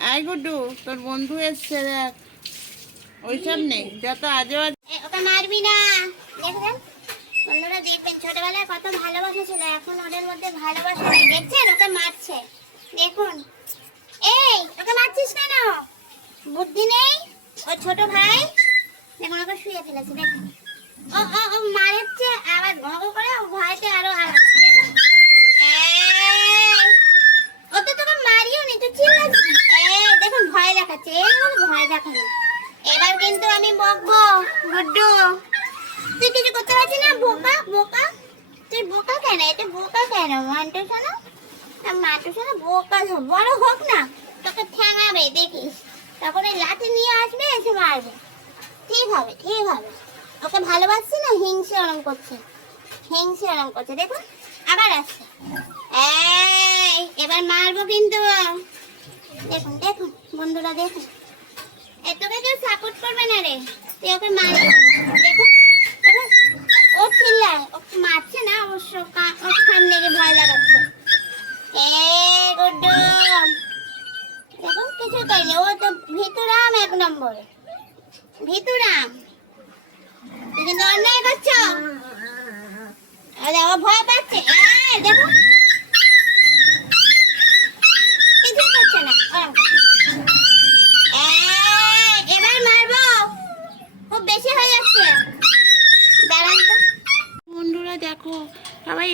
I Guddu, তোর বন্ধু এসছে, দেখ। ওইসব নেই যত আজে ওকে মারবি না। বন্ধুরা, দেখবেন, ছোটবেলায় কত ভালোবাসা ছিল এখন ওদের মধ্যে ভালোবাসা নেই। দেখছেন? ওকে মারছে। দেখুন। এই, ওকে মারছিস কেন? বুদ্ধি নেই? ও ছোট ভাই? দেখুন, ওকে শুয়ে ফেলেছে, দেখুন। ও ও মারছে, আবার ঘগ করে ভয়তে আরও আঘাত দেখুন এই, ও তো তোকে মারিও নি তুই চিল্লাচ্ছিস এই দেখুন ভয় দেখাচ্ছে এই হলো ভয় দেখানো এবার কিন্তু আমি বকবো গুড্ডু তুই কিছু করতে পারছিস না বোকা বোকা তুই বোকা কেন? এটা বোকা কেন? মান্টু শোনো? মান্টু শোনো, বোকা বড় হোক না, তোকে ঠ্যাঙাবে, দেখিস। তখন এই লাঠি নিয়ে আসবে, এসে মারবে। ঠিক হবে ঠিক হবে। ওকে ভালোবাসছি না, হিংসে ওরম করছে। হিংসে ওরম করছে। দেখুন, আবার আসছে। এই, এবার মারবো কিন্তু। দেখুন দেখুন, বন্ধুরা, দেখুন। এ, তোকে কেউ সাপোর্ট করবে না রে। তুই ওকে মারি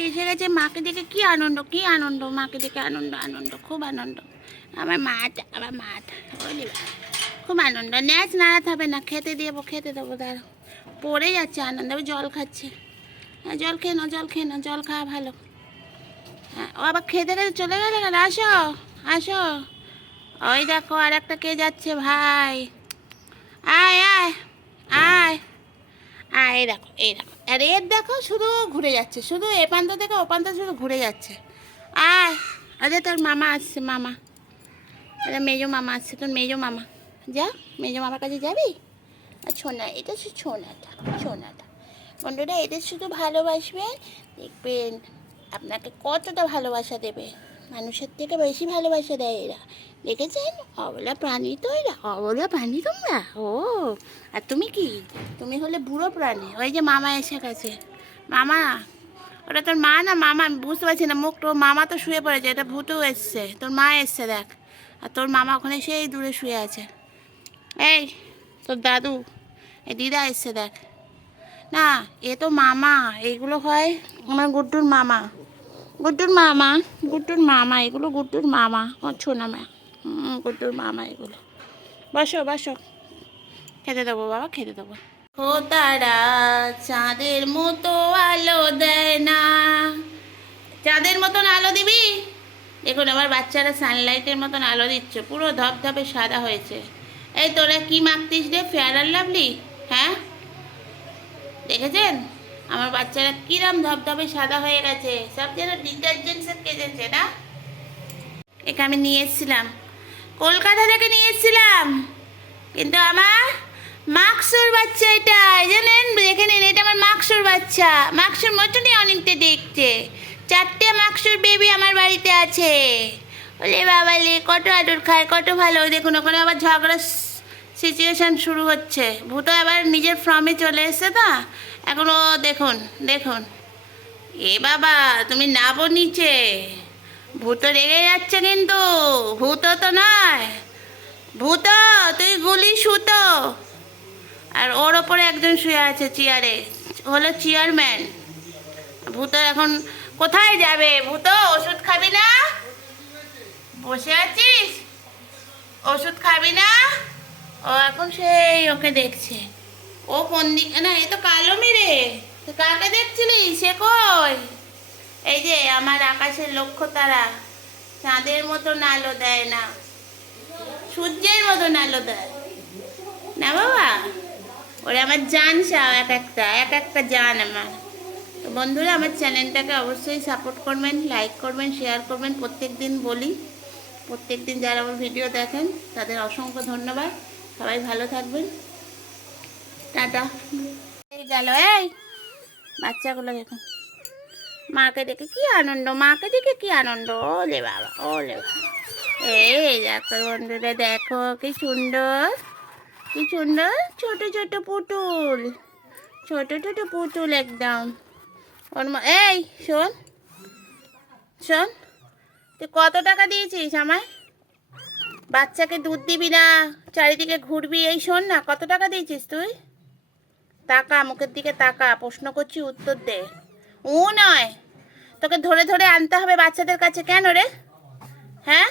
এসে গেছে, মাকে দেখে কি আনন্দ কি আনন্দ, মাকে দেখে আনন্দ আনন্দ, খুব আনন্দ। আমার মাঠ আমার ওরে খুব আনন্দ। ন্যাচ নাড়াতে হবে না, খেতে দেবো খেতে দেবো দাঁড়ো পড়ে যাচ্ছে আনন্দ জল খাচ্ছে। হ্যাঁ জল খেয়ে নাও, জল খেয়ে নাও, জল খাওয়া ভালো। হ্যাঁ ও আবার খেতে খেতে চলে গেলে কেন? আসো আসো। ওই দেখো আর একটা কে যাচ্ছে, ভাই। আয় আয়। আয় এই দেখো এই দেখো। আর এর দেখো শুধু ঘুরে যাচ্ছে, শুধু এ প্রান্ত থেকে ও প্রান্ত শুধু ঘুরে যাচ্ছে। আয়, আরে তোর মামা আসছে, মামা। আরে মেজো মামা আসছে, তোর মেজো মামা। যা, মেজো মামার কাছে যাবি? আর ছোনা এটা শুধু ছোনাটা ছোনাটা বন্ধুরা, এদের শুধু ভালোবাসবেন দেখবেন আপনাকে কতটা ভালোবাসা দেবে। মানুষের থেকে বেশি ভালোবাসা দেয় এরা। দেখেছেন? অবলা প্রাণী তো এরা। অবলা প্রাণী তোমরা? ও, আর তুমি কি? তুমি হলে বুড়ো প্রাণী। ওই যে মামা এসে গেছে। মামা, ওটা তোর মা না মামা? আমি বুঝতে পারছি না। মুখ তোর মামা তো শুয়ে পড়েছে। এটা ভূতও এসছে। তোর মা এসছে, দেখ। আর তোর মামা ওখানে সেই দূরে শুয়ে আছে। এই, তোর দাদু, এই দিদা এসছে, দেখ। না, এ তো মামা। এইগুলো হয় আমার গুড্ডুর মামা। গুড্ডুর মামা গুড্ডুর মামা, এগুলো গুড্ডুর মামা ছোনা মা গুড্ডুর মামা এগুলো। বসো বসো। খেতে দেবো বাবা, খেতে দেবো। ও তারা চাঁদের মতো আলো দেয় না। চাঁদের মতন আলো দিবি? দেখুন, আমার বাচ্চারা সানলাইটের মতন আলো দিচ্ছে। পুরো ধপধপে সাদা হয়েছে। এই তোরা কি মাখতিস রে? ফেয়ার আর লাভলি হ্যাঁ? দেখেছেন? আমার বাচ্চারা কিরম ধবধবে সাদা হয়ে গেছে, সব যেন ডিটারজেন্টসের কেজেছে না? একে আমি নিয়ে এসেছিলাম। কলকাতা থেকে নিয়ে এসেছিলাম। কিন্তু আমার মাকসুর বাচ্চা এটা জানেন দেখে নিন, এটা আমার মাকসুর বাচ্চা। মাকসুর মতনই অনেকটা দেখতে চারটে মাকসুর বেবি আমার বাড়িতে আছে। বলে বাবালে, কত আদর খায়, কত ভালো। দেখুন, ওখানে আবার ঝগড়া সিচুয়েশন শুরু হচ্ছে। ভূত আবার নিজের ফর্মে চলে এসছে তো? এখন ও দেখুন দেখুন। এ বাবা, তুমি নাবো নিচে। ভূত রেগে যাচ্ছে কিন্তু, ভূত তো নয়। ভূত, তুই গুলি সুতো। আর ওর ওপরে একজন শুয়ে আছে চেয়ারে হলো চেয়ারম্যান ভূত এখন কোথায় যাবে? ভূত, ওষুধ খাবি না? বসে আছিস? ওষুধ খাবি না? ও, এখন সেই ওকে দেখছে। ও কোন দিকে না, এ তো কালো মেরে। কাকে দেখছিলি? সে কই? এই যে আমার আকাশের লক্ষ্য তারা চাঁদের মতন আলো দেয় না, সূর্যের মতন আলো দেয়। না বাবা, ওরা আমার জান চাও এক একটা এক একটা জান আমার। তো বন্ধুরা, আমার চ্যানেলটাকে অবশ্যই সাপোর্ট করবেন লাইক করবেন শেয়ার করবেন। প্রত্যেক দিন বলি প্রত্যেক দিন যারা আমার ভিডিও দেখেন, তাদের অসংখ্য ধন্যবাদ। সবাই ভালো থাকবেন। টাটা। গেল, এই। বাচ্চাগুলো দেখুন মাকে দেখে কি আনন্দ, মাকে দেখে কি আনন্দ। ওলে বাবা ওলে বাবা। এই দেখো বন্ধুরা, দেখো কি সুন্দর কি সুন্দর। ছোট ছোট পুতুল, ছোট ছোট পুতুল একদম। ওর মা, এই, শোন শোন। তুই কত টাকা দিয়েছিস আমায়? বাচ্চাকে দুধ দিবি না, চারিদিকে ঘুরবি, এই শোন না, কত টাকা দিয়েছিস তুই? তাকা, মুখের দিকে তাকা, প্রশ্ন করছি উত্তর দে। ও নয়, তোকে ধরে ধরে আনতে হবে বাচ্চাদের কাছে কেন রে? হ্যাঁ?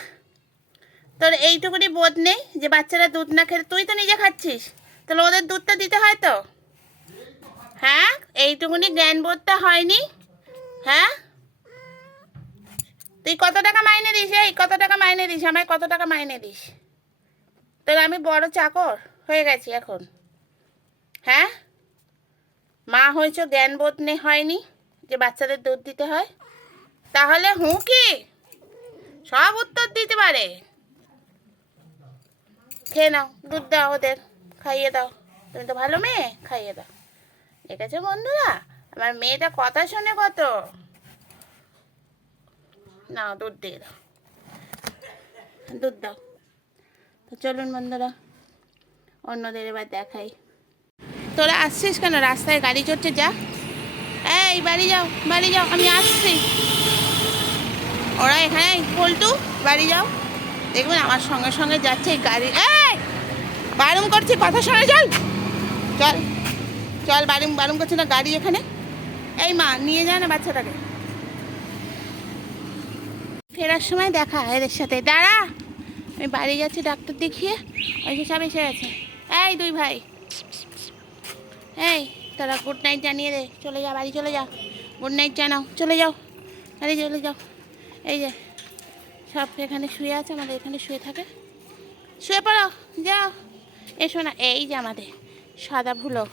তোর এইটুকুনি বোধ নেই যে বাচ্চারা দুধ না খেলে, তুই তো নিজে খাচ্ছিস, তাহলে ওদের দুধটা দিতে হয় তো? হ্যাঁ? এইটুকুনি জ্ঞান বোধটা হয়নি? হ্যাঁ? তুই কত টাকা মাইনে দিস? এই, কত টাকা মাইনে দিস? আমায় কত টাকা মাইনে দিস? তোর আমি বড় চাকর হয়ে গেছি এখন। হ্যাঁ? মা হয়েছ জ্ঞান বোধ নে হয়নি যে বাচ্চাদের দুধ দিতে হয়। তাহলে হুঁ কি? সব উত্তর দিতে পারে। খেয়ে নাও, দুধ দাও ওদের, খাইয়ে দাও। তুমি তো ভালো মেয়ে, খাইয়ে দাও। ঠিক আছে বন্ধুরা? আমার মেয়েটা কথা শোনে কত? নাও দুধ দিয়ে দাও। দুধ দাও। তো চলুন বন্ধুরা, অন্যদের এবার দেখাই। তোরা আসছিস কেন? রাস্তায় গাড়ি চড়ছে, যা। এই, বাড়ি যাও বাড়ি যাও, আমি আসছি। ওরা এখানে, পল্টু, বাড়ি যাও। দেখবেন আমার সঙ্গে সঙ্গে যাচ্ছে গাড়ি। এই, বারুম করছি, কথা শোনা, চল। চল চল, বারুম বারুম করছে না গাড়ি এখানে। এই মা, নিয়ে যায় না বাচ্চাটাকে। ফেরার সময় দেখা এদের সাথে। দাঁড়া। আমি বাড়ি যাচ্ছি ডাক্তার দেখিয়ে। ওই সব এসে গেছে। এই দুই ভাই। এই, তোরা গুড নাইট জানিয়ে দে। চলে যা, বাড়ি চলে যা। গুড নাইট জানাও। চলে যাও। বাড়ি চলে যাও। এই যে, সব এখানে শুয়ে আছে, আমাদের এখানে শুয়ে থাকে। শুয়ে পড়ো, যাও। এসো না। এই যে আমাদের সাদা ভুলো।